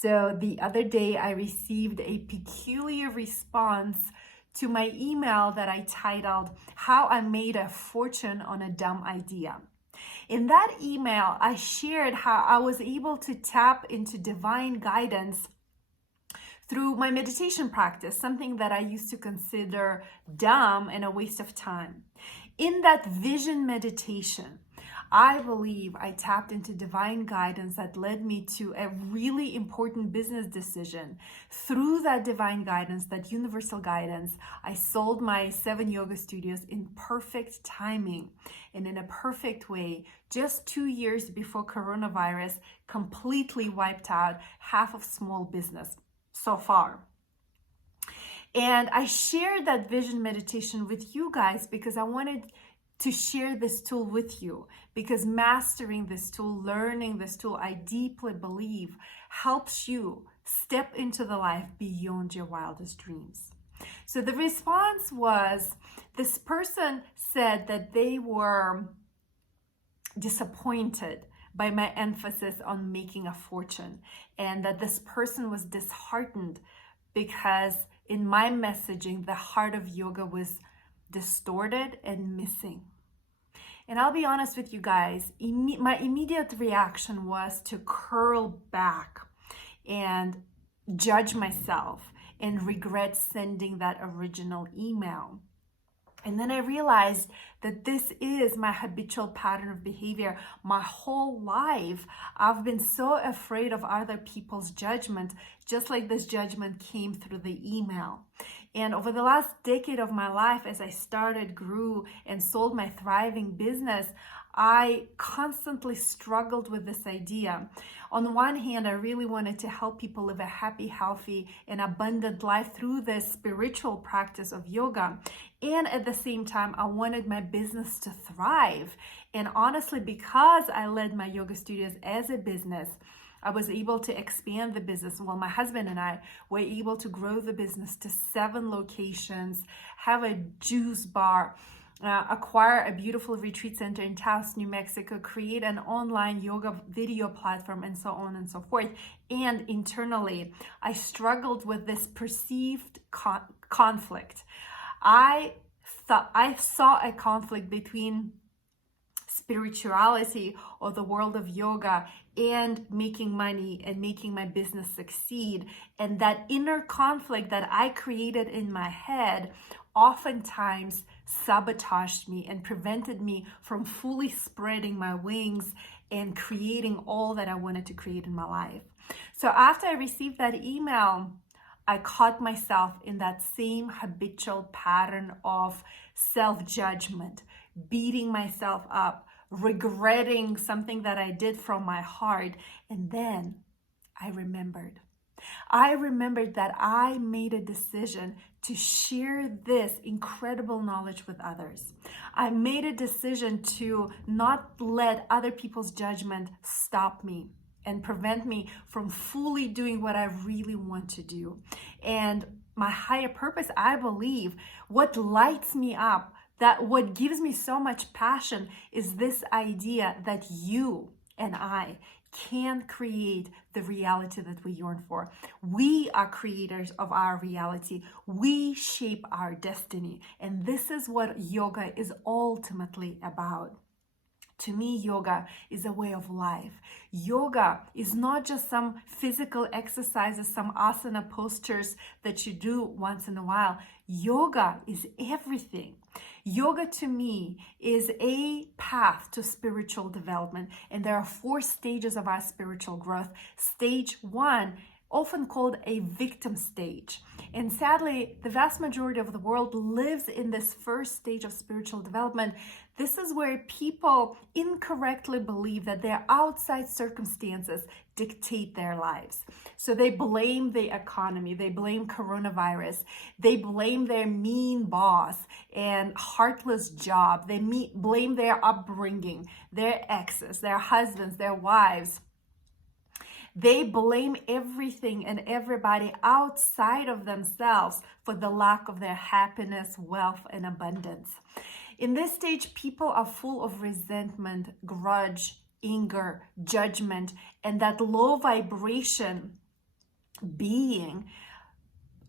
So the other day I received a peculiar response to my email that I titled, How I Made a Fortune on a Dumb Idea. In that email, I shared how I was able to tap into divine guidance through my meditation practice, something that I used to consider dumb and a waste of time. In that vision meditation, I believe I tapped into divine guidance that led me to a really important business decision. Through that divine guidance, that universal guidance, I sold my 7 yoga studios in perfect timing and in a perfect way, just 2 years before coronavirus completely wiped out half of small business so far. And I shared that vision meditation with you guys because I wanted to share this tool with you, because mastering this tool, learning this tool, I deeply believe helps you step into the life beyond your wildest dreams. So the response was, this person said that they were disappointed by my emphasis on making a fortune, and that this person was disheartened because in my messaging, the heart of yoga was distorted and missing. And I'll be honest with you guys, my immediate reaction was to curl back and judge myself and regret sending that original email. And then I realized that this is my habitual pattern of behavior. My whole life, I've been so afraid of other people's judgment, just like this judgment came through the email. And over the last decade of my life, as I started, grew, and sold my thriving business, I constantly struggled with this idea. On one hand, I really wanted to help people live a happy, healthy, and abundant life through the spiritual practice of yoga. And at the same time, I wanted my business to thrive. And honestly, because I led my yoga studios as a business, I was able to expand the business. Well, my husband and I were able to grow the business to 7 locations, have a juice bar, acquire a beautiful retreat center in Taos, New Mexico, create an online yoga video platform, and so on and so forth. And internally, I struggled with this perceived conflict. I saw a conflict between spirituality or the world of yoga and making money and making my business succeed. And that inner conflict that I created in my head oftentimes sabotaged me and prevented me from fully spreading my wings and creating all that I wanted to create in my life. So after I received that email, I caught myself in that same habitual pattern of self-judgment, beating myself up, regretting something that I did from my heart. And then I remembered that I made a decision to share this incredible knowledge with others. I made a decision to not let other people's judgment stop me and prevent me from fully doing what I really want to do. And my higher purpose, I believe, what lights me up, that what gives me so much passion, is this idea that you and I can create the reality that we yearn for. We are creators of our reality. We shape our destiny. And this is what yoga is ultimately about. To me, yoga is a way of life. Yoga is not just some physical exercises, some asana postures that you do once in a while. Yoga is everything. Yoga to me is a path to spiritual development. And there are 4 stages of our spiritual growth. Stage 1, often called a victim stage. And sadly, the vast majority of the world lives in this first stage of spiritual development. This is where people incorrectly believe that their outside circumstances dictate their lives. So they blame the economy, they blame coronavirus, they blame their mean boss and heartless job, they blame their upbringing, their exes, their husbands, their wives. They blame everything and everybody outside of themselves for the lack of their happiness, wealth, and abundance. In this stage, people are full of resentment, grudge, anger, judgment, and that low vibration being,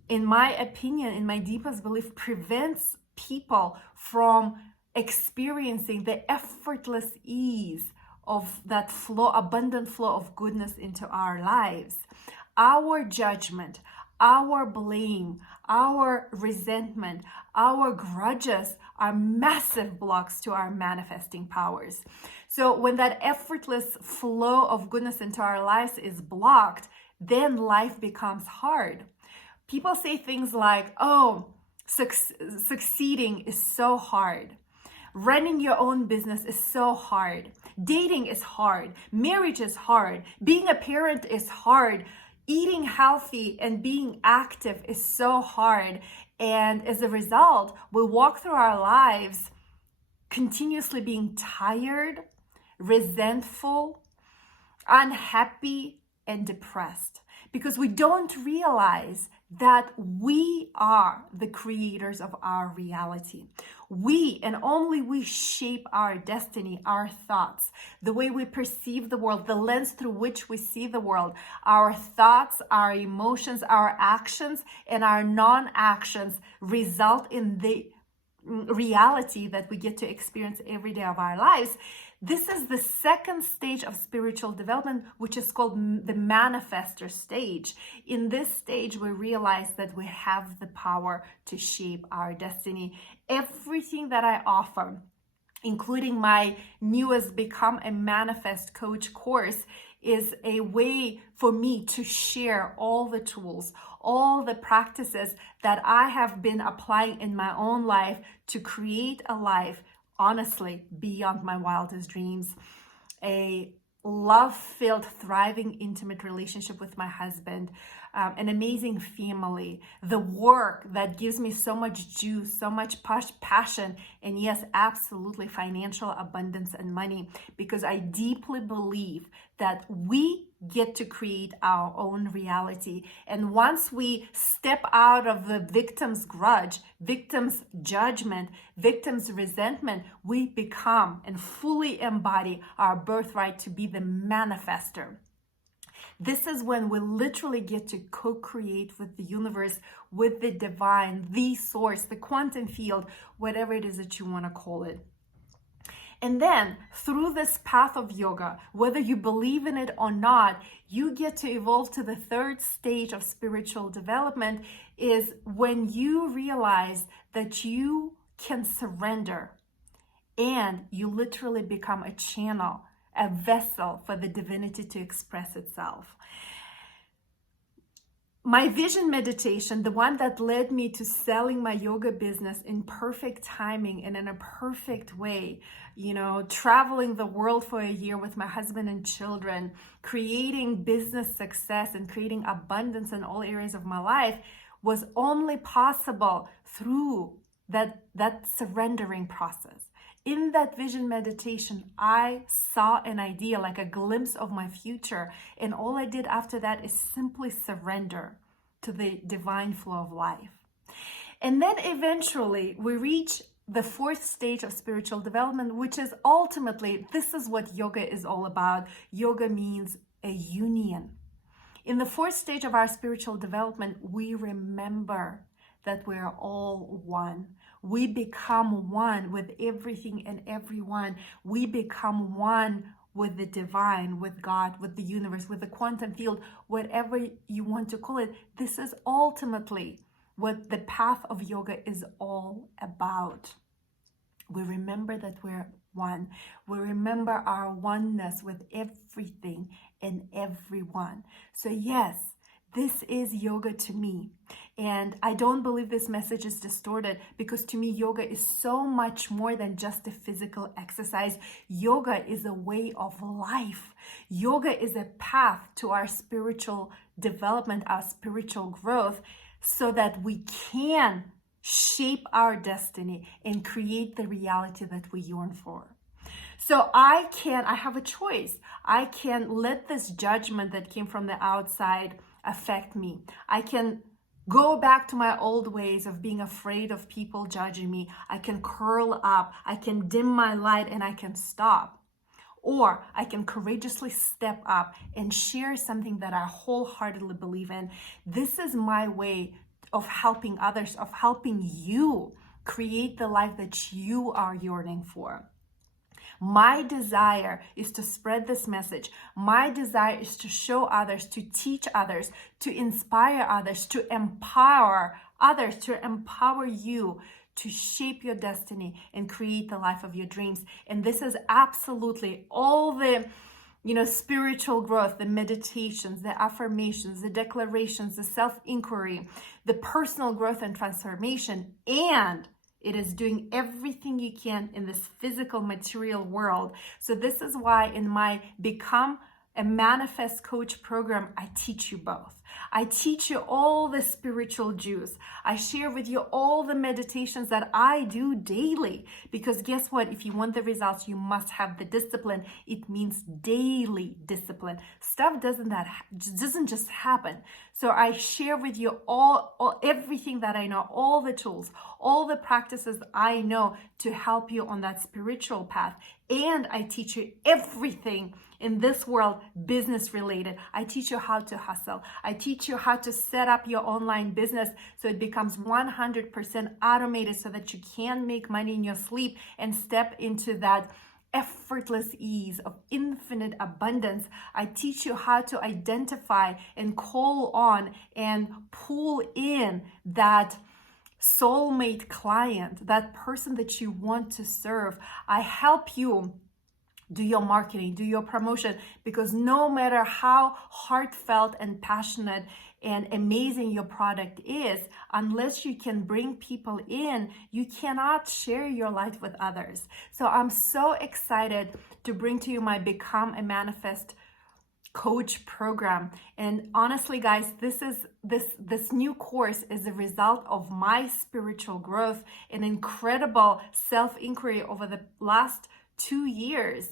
in my opinion, in my deepest belief, prevents people from experiencing the effortless ease of that flow, abundant flow of goodness into our lives. Our judgment, our blame, our resentment, our grudges are massive blocks to our manifesting powers. So when that effortless flow of goodness into our lives is blocked, then life becomes hard. People say things like, oh, succeeding is so hard. Running your own business is so hard. Dating is hard. Marriage is hard. Being a parent is hard. Eating healthy and being active is so hard. And as a result, we walk through our lives continuously being tired, resentful, unhappy, and depressed, because we don't realize that we are the creators of our reality. We and only we shape our destiny, our thoughts, the way we perceive the world, the lens through which we see the world. Our thoughts, our emotions, our actions, and our non-actions result in the reality that we get to experience every day of our lives. This is the second stage of spiritual development, which is called the Manifesto Stage. In this stage, we realize that we have the power to shape our destiny. Everything that I offer, including my newest Become a Manifest Coach course, is a way for me to share all the tools, all the practices that I have been applying in my own life to create a life, honestly, beyond my wildest dreams. A love-filled, thriving, intimate relationship with my husband, an amazing family, the work that gives me so much juice, so much passion, and yes, absolutely financial abundance and money, because I deeply believe that we get to create our own reality. And once we step out of the victim's grudge, victim's judgment, victim's resentment, we become and fully embody our birthright to be the manifester. This is when we literally get to co-create with the universe, with the divine, the source, the quantum field, whatever it is that you want to call it. And then through this path of yoga, whether you believe in it or not, you get to evolve to the third stage of spiritual development, is when you realize that you can surrender and you literally become a channel, a vessel for the divinity to express itself. My vision meditation, the one that led me to selling my yoga business in perfect timing and in a perfect way, traveling the world for a year with my husband and children, creating business success and creating abundance in all areas of my life, was only possible through that surrendering process. In that vision meditation, I saw an idea, like a glimpse of my future. And all I did after that is simply surrender to the divine flow of life. And then eventually we reach the fourth stage of spiritual development, which is ultimately, this is what yoga is all about. Yoga means a union. In the fourth stage of our spiritual development, we remember that we are all one. We become one with everything and everyone. We become one with the divine, with God, with the universe, with the quantum field, whatever you want to call it. This is ultimately what the path of yoga is all about. We remember that we're one. We remember our oneness with everything and everyone. So yes, this is yoga to me. And I don't believe this message is distorted, because to me, yoga is so much more than just a physical exercise. Yoga is a way of life. Yoga is a path to our spiritual development, our spiritual growth, so that we can shape our destiny and create the reality that we yearn for. So I have a choice. I can let this judgment that came from the outside affect me. I can go back to my old ways of being afraid of people judging me. I can curl up. I can dim my light and I can stop. or I can courageously step up and share something that I wholeheartedly believe in. This is my way of helping others, of helping you create the life that you are yearning for. My desire is to spread this message. My desire is to show others, to teach others, to inspire others, to empower others, to empower you to shape your destiny and create the life of your dreams. And this is absolutely all the spiritual growth, the meditations, the affirmations, the declarations, the self-inquiry, the personal growth and transformation, and it is doing everything you can in this physical material world. So this is why in my Become a Manifest Coach program, I teach you both. I teach you all the spiritual juice. I share with you all the meditations that I do daily. Because guess what? If you want the results, you must have the discipline. It means daily discipline. Stuff doesn't just happen. So I share with you everything that I know, all the tools, all the practices I know to help you on that spiritual path. And I teach you everything in this world, business related. I teach you how to hustle. I teach you how to set up your online business so it becomes 100% automated so that you can make money in your sleep and step into that effortless ease of infinite abundance. I teach you how to identify and call on and pull in that soulmate client, that person that you want to serve. I help you do your marketing, do your promotion, because no matter how heartfelt and passionate and amazing your product is, unless you can bring people in, you cannot share your light with others. So I'm so excited to bring to you my Become a Manifest Coach program. And honestly, guys, this new course is a result of my spiritual growth and incredible self-inquiry over the last 2 years,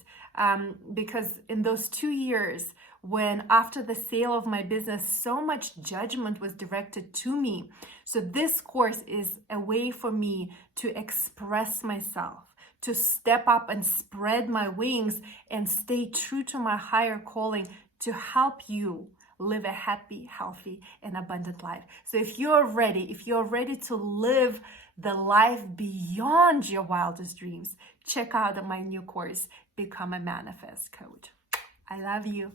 because in those 2 years, when after the sale of my business, so much judgment was directed to me. So this course is a way for me to express myself, to step up and spread my wings and stay true to my higher calling, to help you live a happy, healthy, and abundant life. So if you're ready to live the life beyond your wildest dreams, check out my new course, Become a Manifest Coach. I love you.